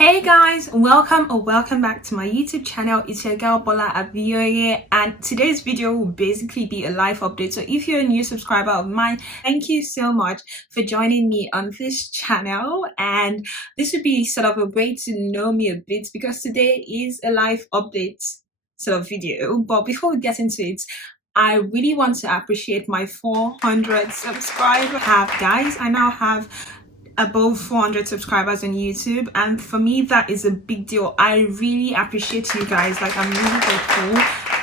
Hey guys, welcome back to my YouTube channel. It's your girl Bola Abioye, and today's video will basically be a live update. So if you're a new subscriber of mine, thank you so much for joining me on this channel, and this would be sort of a way to know me a bit because today is a live update sort of video. But before we get into it, I really want to appreciate my 400 subscribers. I now have above 400 subscribers on YouTube, and for me that is a big deal. I really appreciate you guys. Like, I'm really grateful.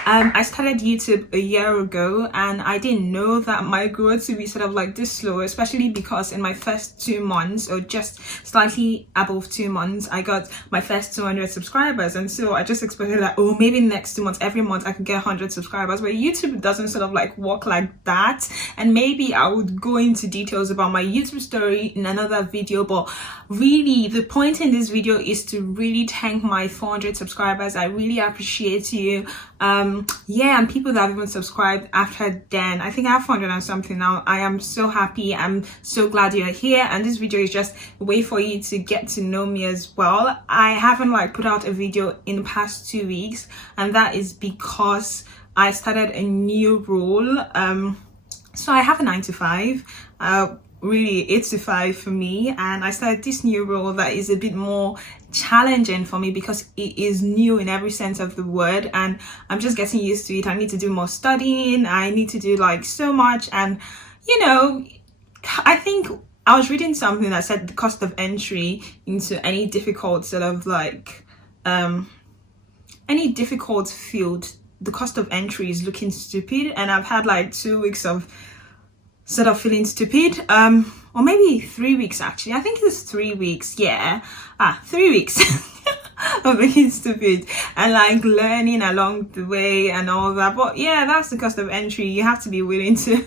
I started YouTube a year ago, and I didn't know that my growth would be sort of like this slow, especially because in my first 2 months, or just slightly above 2 months, I got my first 200 subscribers. And so I just expected that, oh, maybe next 2 months, every month I could get 100 subscribers. But YouTube doesn't sort of like work like that. And maybe I would go into details about my YouTube story in another video. But really, the point in this video is to really thank my 400 subscribers. I really appreciate you. And people that have even subscribed after then. I think I have 400 and something now. I am so happy. I'm so glad you're here, and this video is just a way for you to get to know me as well. I haven't put out a video in the past 2 weeks, and that is because I started a new role. So I have a 9 to 5, really 8 to 5 for me, and I started this new role that is a bit more challenging for me because it is new in every sense of the word, and I'm just getting used to it. I need to do more studying. I need to do so much, and I think I was reading something that said the cost of entry into any difficult sort of any difficult field, the cost of entry is looking stupid. And I've had 2 weeks of sort of feeling stupid, or maybe 3 weeks actually. I think it's 3 weeks. 3 weeks of being stupid and learning along the way and all that. But yeah, that's the cost of entry. You have to be willing to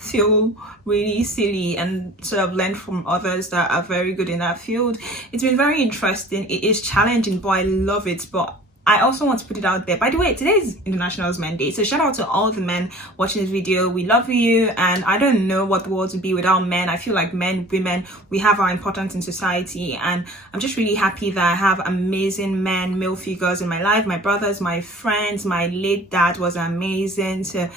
feel really silly and sort of learn from others that are very good in that field. It's been very interesting. It is challenging, but I love it. But I also want to put it out there. By the way, today is International Men's Day, so shout out to all the men watching this video. We love you, and I don't know what the world would be without men. I feel like men, women, we have our importance in society, and I'm just really happy that I have amazing men, male figures in my life. My brothers, my friends, my late dad was amazing. So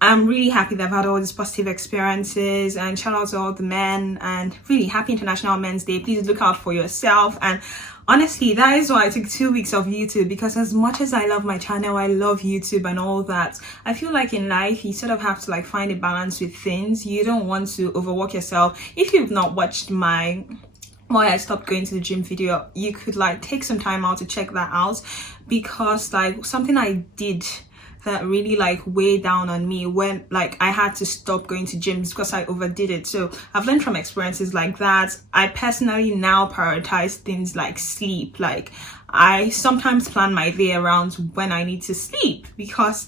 I'm really happy that I've had all these positive experiences, and shout out to all the men, and really happy International Men's Day. Please look out for yourself. And honestly, that is why I took 2 weeks of YouTube, because as much as I love my channel, I love YouTube and all that, I feel like in life you sort of have to find a balance with things. You don't want to overwork yourself. If you've not watched my why I stopped going to the gym video, you could take some time out to check that out, because something I did that really weighed down on me when I had to stop going to gyms because I overdid it. So I've learned from experiences like that. I personally now prioritize things like sleep. I sometimes plan my day around when I need to sleep, because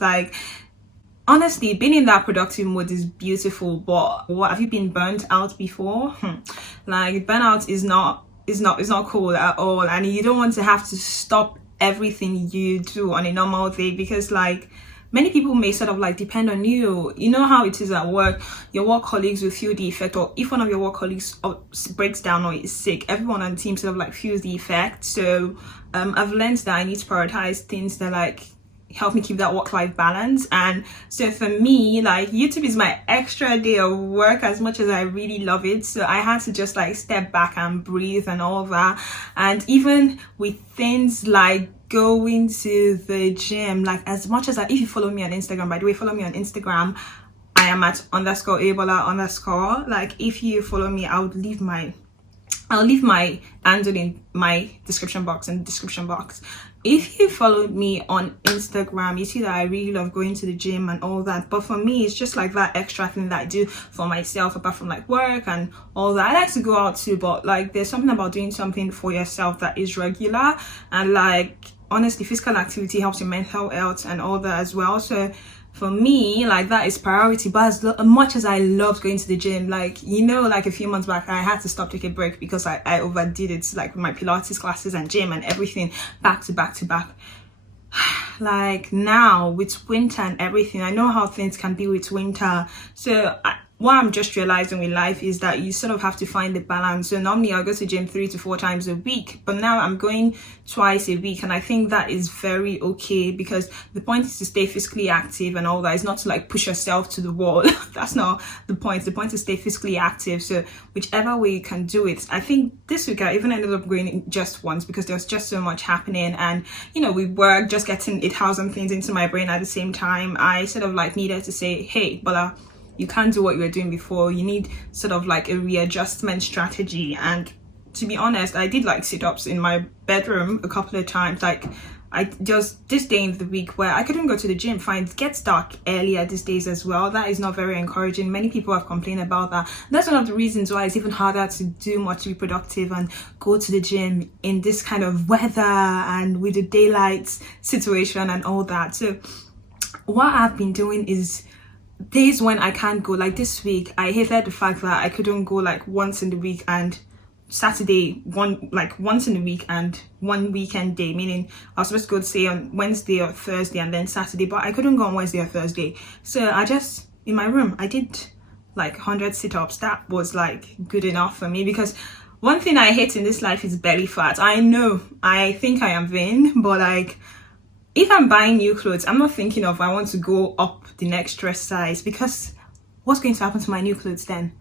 honestly, being in that productive mode is beautiful. But what, have you been burnt out before? Burnout is not cool at all, and you don't want to have to stop everything you do on a normal day, because many people may sort of depend on you. You know how it is at work. Your work colleagues will feel the effect, or if one of your work colleagues breaks down or is sick, everyone on the team sort of feels the effect. So I've learned that I need to prioritize things that help me keep that work-life balance. And so for me, YouTube is my extra day of work, as much as I really love it. So I had to just step back and breathe and all that. And even with things going to the gym, as much as if you follow me on Instagram, by the way, follow me on Instagram, I am at _Ebola_. If you follow me, I'll leave my handle in my description box. If you followed me on Instagram, you see that I really love going to the gym and all that. But for me, it's just that extra thing that I do for myself, apart from work and all that. I like to go out too, but there's something about doing something for yourself that is regular. And honestly, physical activity helps your mental health and all that as well. So for me, that is priority. But as much as I loved going to the gym, a few months back, I had to stop, take a break, because I overdid it, with my Pilates classes and gym and everything back to back. Now with winter and everything, I know how things can be with winter. So what I'm just realizing with life is that you sort of have to find the balance. So normally I'll go to gym 3 to 4 times a week, but now I'm going twice a week, and I think that is very okay, because the point is to stay physically active and all that. It's not to like push yourself to the wall. That's not the point. The point is to stay physically active. So whichever way you can do it. I think this week I even ended up going just once because there was just so much happening, and with work, just getting 8,000 things into my brain at the same time, I sort of like needed to say, hey, Bola, you can't do what you were doing before. You need sort of like a readjustment strategy. And to be honest, I did like sit-ups in my bedroom a couple of times. Like I just, this day in the week where I couldn't go to the gym, fine, it gets dark earlier these days as well. That is not very encouraging. Many people have complained about that. That's one of the reasons why it's even harder to do much, to be productive and go to the gym in this kind of weather and with the daylight situation and all that. So what I've been doing is, days when I can't go, like this week, I hated the fact that I couldn't go like once in the week and Saturday, once in the week and one weekend day, meaning I was supposed to go, say, on Wednesday or Thursday and then Saturday, but I couldn't go on Wednesday or Thursday. So I just, in my room, I did like 100 sit-ups. That was like good enough for me, because one thing I hate in this life is belly fat. I know, I think I am vain, but like, if I'm buying new clothes, I'm not thinking of I want to go up the next dress size, because what's going to happen to my new clothes then?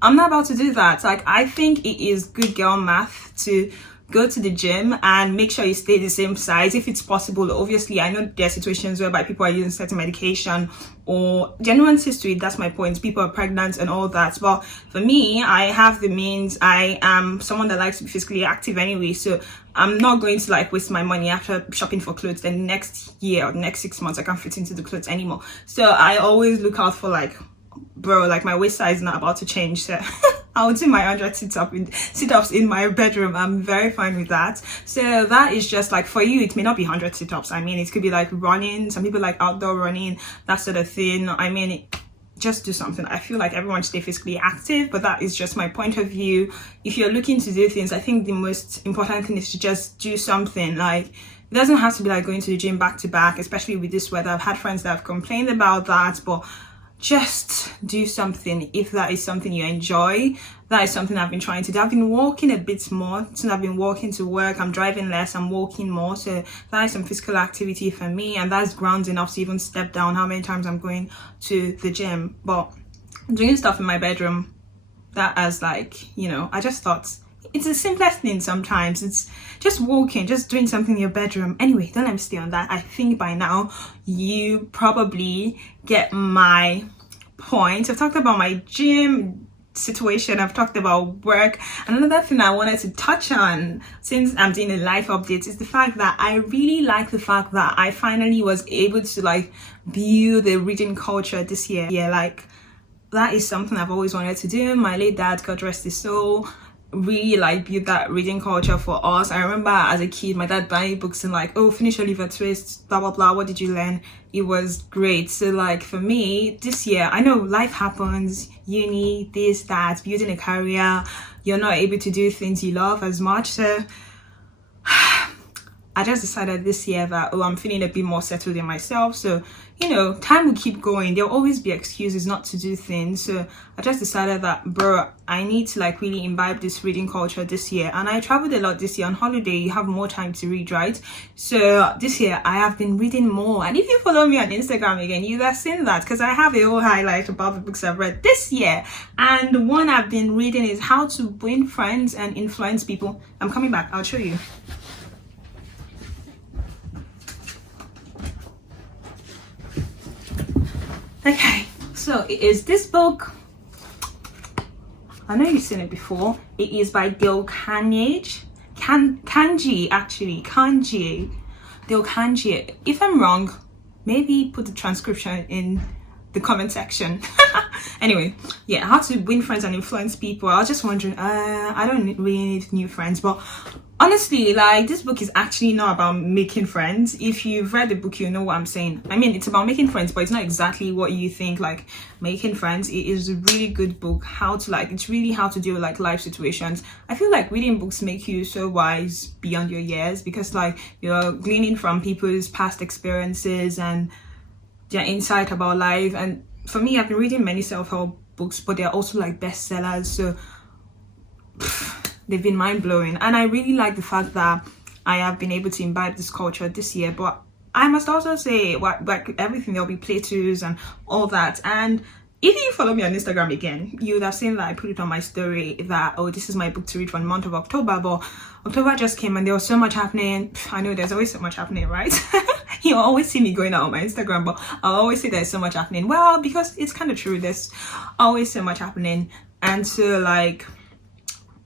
I'm not about to do that. Like, I think it is good girl math to go to the gym and make sure you stay the same size if it's possible. Obviously, I know there are situations whereby people are using certain medication or genuine history. That's my point. People are pregnant and all that. But for me, I have the means. I am someone that likes to be physically active anyway. So I'm not going to like waste my money after shopping for clothes. Then next year or next 6 months, I can't fit into the clothes anymore. So I always look out for like, bro, like my waist size is not about to change. So I'll do my 100 sit-ups in my bedroom. I'm very fine with that. So that is just like, for you, it may not be 100 sit-ups. I mean, it could be like running. Some people like outdoor running, that sort of thing. I mean, just do something. I feel like everyone should stay physically active, but that is just my point of view. If you're looking to do things, I think the most important thing is to just do something. Like, it doesn't have to be like going to the gym back to back, especially with this weather. I've had friends that have complained about that, but just do something if that is something you enjoy. That is something I've been trying to do. I've been walking a bit more since I've been walking to work. I'm driving less, I'm walking more. So that is some physical activity for me, and that's grounds enough to even step down how many times I'm going to the gym. But doing stuff in my bedroom, that as like, I just thought it's the simplest thing sometimes. It's just walking, just doing something in your bedroom. Anyway, don't let me stay on that. I think by now you probably get my point. I've talked about my gym situation, I've talked about work. Another thing I wanted to touch on, since I'm doing a life update, is the fact that I really like the fact that I finally was able to like build the reading culture this year. Yeah, like that is something I've always wanted to do. My late dad, God rest his soul, really like build that reading culture for us. I remember as a kid, my dad buying books and like, oh, finish Oliver Twist, blah blah blah, what did you learn? It was great. So like for me this year, I know life happens, uni, this, that, building a career, you're not able to do things you love as much. So I just decided this year that, I'm feeling a bit more settled in myself. So, time will keep going. There'll always be excuses not to do things. So I just decided that, bro, I need to like really imbibe this reading culture this year. And I traveled a lot this year. On holiday, you have more time to read, right? So this year, I have been reading more. And if you follow me on Instagram again, you've seen that, because I have a whole highlight about the books I've read this year. And the one I've been reading is How to Win Friends and Influence People. I'm coming back. I'll show you. Okay, so it is this book. I know you've seen it before. It is by Dale Carnegie. Kanji, actually. Kanji. Dale Carnegie. If I'm wrong, maybe put the transcription in the comment section. Anyway, yeah, How to Win Friends and Influence People. I was just wondering, I don't really need new friends, but honestly, like, this book is actually not about making friends. If you've read the book, you know what I'm saying. I mean, it's about making friends, but it's not exactly what you think, like, making friends. It is a really good book. It's really how to deal with, like, life situations. I feel like reading books make you so wise beyond your years, because, like, you're gleaning from people's past experiences and their insight about life. And for me, I've been reading many self-help books, but they're also like bestsellers. So they've been mind-blowing, and I really like the fact that I have been able to imbibe this culture this year. But I must also say, like everything, there'll be playthroughs and all that. And if you follow me on Instagram again, you would have seen that I put it on my story that, oh, this is my book to read for the month of October. But October just came and there was so much happening. I know there's always so much happening, right? You always see me going out on my Instagram, but I'll always say there's so much happening. Well, because it's kind of true, there's always so much happening. And so, like,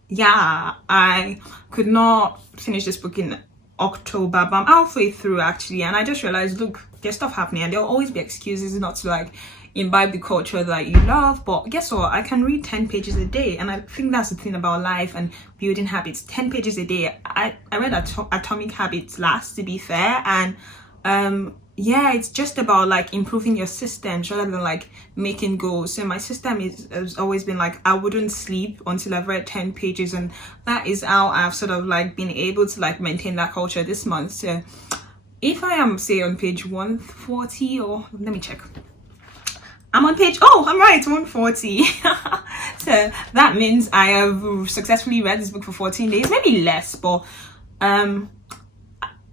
yeah, I could not finish this book in October, but I'm halfway through actually, and I just realized, look, there's stuff happening and there'll always be excuses not to like imbibe the culture that you love. But guess what, I can read 10 pages a day, and I think that's the thing about life and building habits. 10 pages a day. I read Atomic Habits last, to be fair, and yeah, it's just about like improving your systems rather than like making goals. So my system has always been like, I wouldn't sleep until I've read 10 pages, and that is how I've sort of like been able to like maintain that culture this month. So if I am, say, on page 140, or let me check, I'm on page, oh, I'm right, 140. So that means I have successfully read this book for 14 days, maybe less, but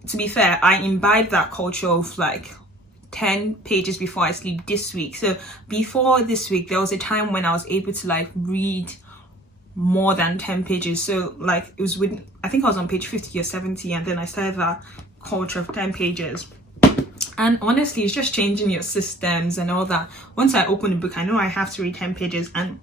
to be fair, I imbibed that culture of like 10 pages before I sleep this week. So before this week, there was a time when I was able to like read more than 10 pages. So like it was with, I think I was on page 50 or 70, and then I started that culture of 10 pages. And honestly, it's just changing your systems and all that. Once I open the book, I know I have to read 10 pages, and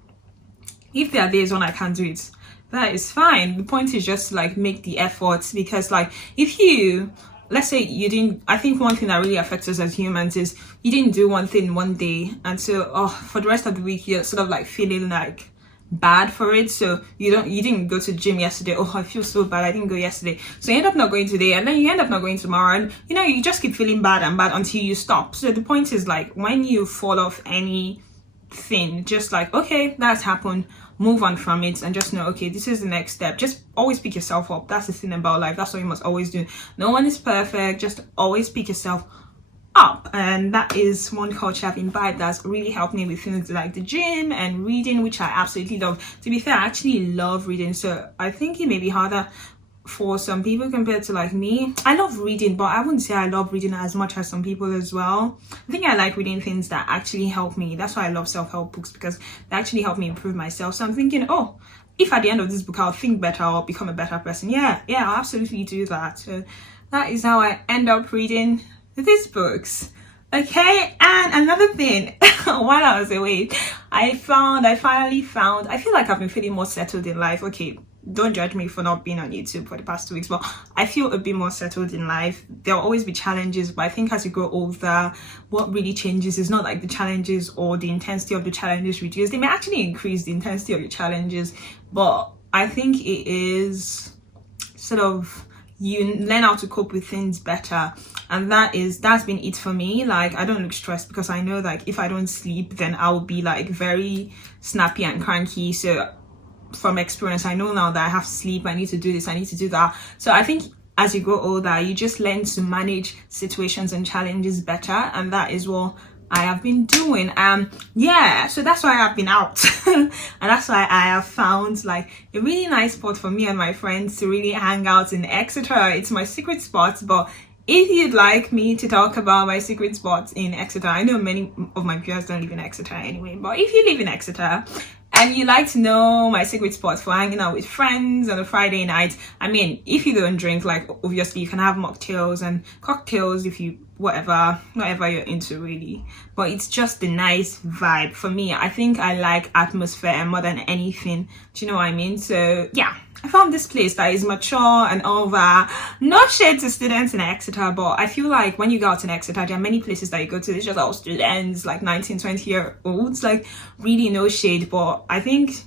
if there are days when I can't do it, that is fine. The point is just like make the effort, because like if you, let's say you didn't, I think one thing that really affects us as humans is you didn't do one thing one day, and so for the rest of the week you're sort of like feeling like bad for it. So you didn't go to the gym yesterday, oh, I feel so bad, I didn't go yesterday, so you end up not going today, and then you end up not going tomorrow, and you know, you just keep feeling bad and bad until you stop. So the point is like when you fall off anything, just like, okay, that's happened, move on from it, and just know, okay, this is the next step. Just always pick yourself up. That's the thing about life. That's what you must always do. No one is perfect. Just always pick yourself up. And that is one culture I've imbibed that's really helped me with things like the gym and reading, which I absolutely love. To be fair, I actually love reading, so I think it may be harder for some people compared to like me. I love reading, but I wouldn't say I love reading as much as some people as well. I think I like reading things that actually help me. That's why I love self-help books, because they actually help me improve myself. So I'm thinking, oh, if at the end of this book I'll think better or become a better person, yeah, I'll absolutely do that. So that is how I end up reading these books. Okay, and another thing, while I was away, I finally found, I feel like I've been feeling more settled in life. Okay, don't judge me for not being on YouTube for the past 2 weeks, but I feel a bit more settled in life. There'll always be challenges, but I think as you grow older, what really changes is not like the challenges or the intensity of the challenges reduce. They may actually increase the intensity of the challenges, but I think it is sort of, you learn how to cope with things better, and that's been it for me. Like I don't look stressed because I know like if I don't sleep, then I will be like very snappy and cranky. So from experience, I know now that I have to sleep, I need to do this, I need to do that. So I think as you grow older, you just learn to manage situations and challenges better, and that is what I have been doing. Yeah, so that's why I've been out and that's why I have found like a really nice spot for me and my friends to really hang out in Exeter. It's my secret spot, but if you'd like me to talk about my secret spots in Exeter, I know many of my viewers don't live in Exeter anyway, but if you live in Exeter and you like to know my secret spots for hanging out with friends on a Friday night, I mean, if you don't drink, like obviously you can have mocktails and cocktails if you, whatever you're into really, but it's just a nice vibe. For me, I think I like atmosphere more than anything. Do you know what I mean? So yeah, I found this place that is mature and all that. No shade to students in Exeter, but I feel like when you go out in Exeter, there are many places that you go to, it's just all students, like 19-20-year-olds, like really no shade. But I think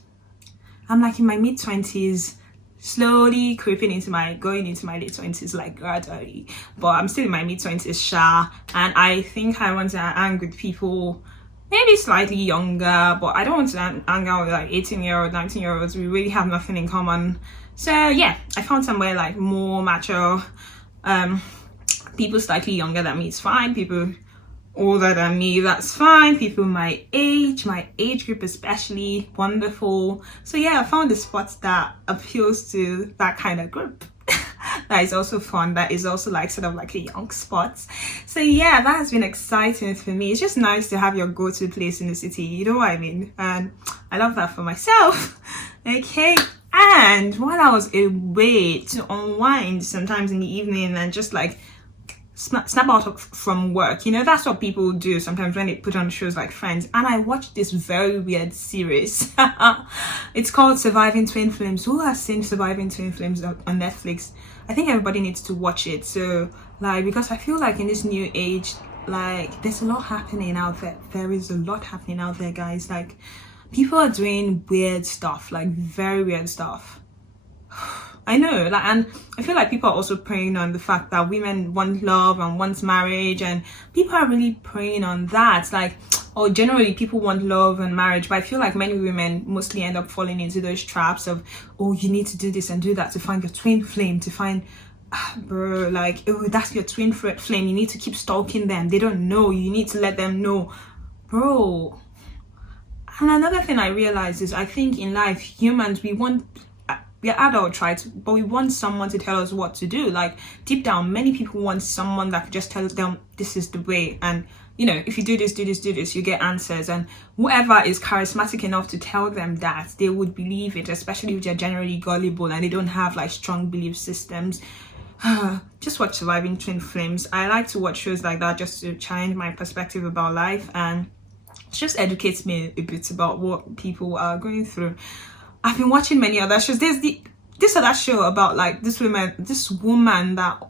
I'm like in my mid-20s, slowly going into my late 20s, like gradually, but I'm still in my mid-20s, and I think I want to hang with people maybe slightly younger, but I don't want to hang out with like 18-year-old, 19-year-olds. We really have nothing in common. So yeah, I found somewhere like more mature, people slightly younger than me, it's fine, people older than me, that's fine. People my age group especially, wonderful. So yeah, I found a spot that appeals to that kind of group. That is also fun, that is also like sort of like a young spot. So yeah, that has been exciting for me. It's just nice to have your go-to place in the city, you know what I mean? And I love that for myself. Okay, and while I was away to unwind sometimes in the evening and just like snap out from work, you know, that's what people do sometimes when they put on shows like Friends. And I watched this very weird series. It's called Surviving Twin Flames. Who has seen Surviving Twin Flames on Netflix? I think everybody needs to watch it. So like, because I feel like in this new age, like there's a lot happening out there. There is a lot happening out there, guys. Like people are doing weird stuff, like very weird stuff. I know, like, and I feel like people are also preying on the fact that women want love and want marriage, and people are really preying on that. Like, or generally people want love and marriage, but I feel like many women mostly end up falling into those traps of, oh, you need to do this and do that to find your twin flame, to find, bro, like, oh, that's your twin flame. You need to keep stalking them. They don't know. You need to let them know, bro. And another thing I realized is I think in life, humans, we're adults, right? But we want someone to tell us what to do. Like deep down, many people want someone that just tells them this is the way. And you know, if you do this, do this, do this, you get answers. And whoever is charismatic enough to tell them that, they would believe it, especially if they're generally gullible and they don't have like strong belief systems. Just watch Surviving Twin Flames. I like to watch shows like that just to challenge my perspective about life, and it just educates me a bit about what people are going through. I've been watching many other shows. There's this other show about like this woman that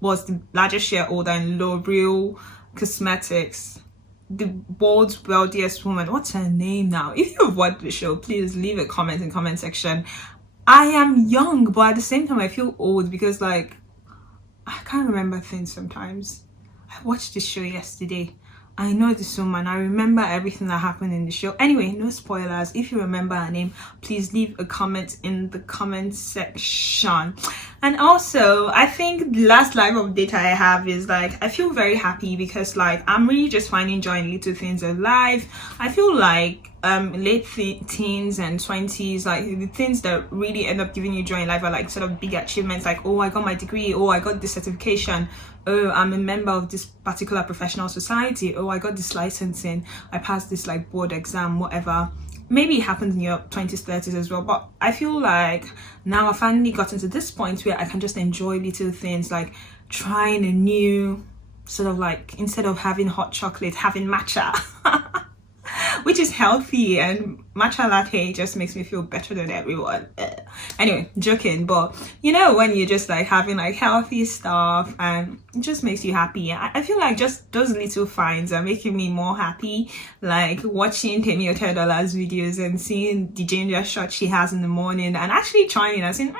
was the largest shareholder in L'Oreal Cosmetics, the world's wealthiest woman. What's her name now? If you've watched the show, please leave a comment in the comment section. I am young, but at the same time I feel old because like I can't remember things sometimes. I watched this show yesterday. I know this woman. I remember everything that happened in the show. Anyway, no spoilers. If you remember her name, please leave a comment in the comment section. And also, I think the last live update I have is like, I feel very happy because like, I'm really just finding joy in little things of life. I feel like late teens and 20s, like the things that really end up giving you joy in life are like sort of big achievements, like, oh, I got my degree, oh, I got this certification, oh, I'm a member of this particular professional society, oh, I got this licensing, I passed this like board exam, whatever. Maybe it happens in your 20s, 30s as well, but I feel like now I finally gotten to this point where I can just enjoy little things, like trying a new sort of like, instead of having hot chocolate, having matcha. Which is healthy, and matcha latte just makes me feel better than everyone. Anyway, joking, but you know, when you're just like having like healthy stuff and it just makes you happy. I feel like just those little finds are making me more happy, like watching Temi Otedolla's videos and seeing the ginger shot she has in the morning and actually trying it and saying,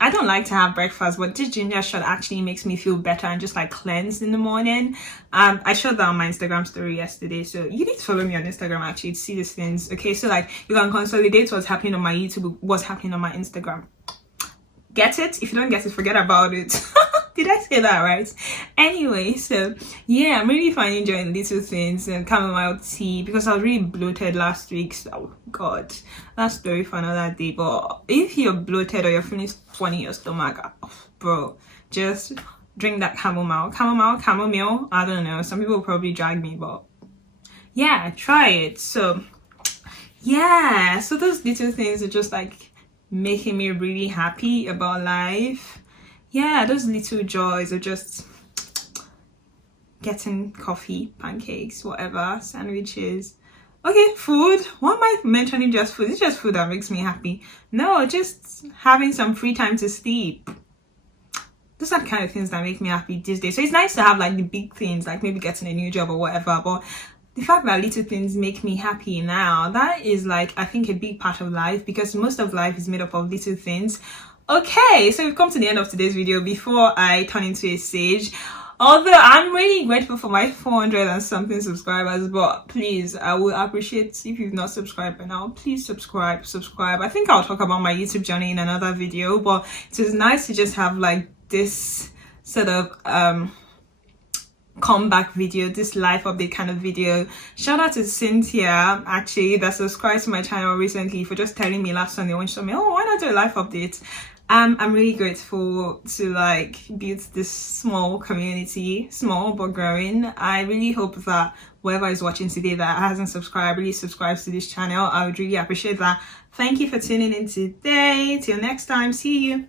I don't like to have breakfast, but this ginger shot actually makes me feel better and just like cleansed in the morning. I showed that on my Instagram story yesterday, so you need to follow me on Instagram actually to see these things. Okay, so like you can consolidate what's happening on my YouTube, what's happening on my Instagram. Get it? If you don't get it, forget about it. Did I say that right? Anyway, so yeah, I'm really finding joy in little things and chamomile tea because I was really bloated last week. So, oh god, that's story for another day. But if you're bloated or you're feeling funny in your stomach, bro, just drink that chamomile. I don't know. Some people will probably drag me, but yeah, try it. So yeah, so those little things are just like making me really happy about life. Yeah, those little joys of just getting coffee, pancakes, whatever, sandwiches. Okay, food. Why am I mentioning just food? It's just food that makes me happy. No, just having some free time to sleep. Those are the kind of things that make me happy these days. So it's nice to have like the big things, like maybe getting a new job or whatever. But the fact that little things make me happy now, that is like, I think, a big part of life, because most of life is made up of little things. Okay, so we've come to the end of today's video. Before I turn into a sage, although I'm really grateful for my 400 and something subscribers, but please, I would appreciate if you've not subscribed by now, please subscribe. I think I'll talk about my YouTube journey in another video, but it was nice to just have like this sort of comeback video, this life update kind of video. Shout out to Cynthia, actually, that subscribed to my channel recently, for just telling me last Sunday when she told me, oh, why not do a life update? I'm really grateful to like build this small community, small but growing. I really hope that whoever is watching today that hasn't subscribed really subscribes to this channel. I would really appreciate that. Thank you for tuning in today. Till next time, see you.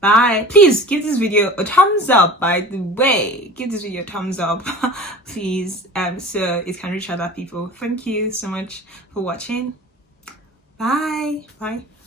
Bye. Please give this video a thumbs up, by the way. Give this video a thumbs up, please, so it can reach other people. Thank you so much for watching. Bye.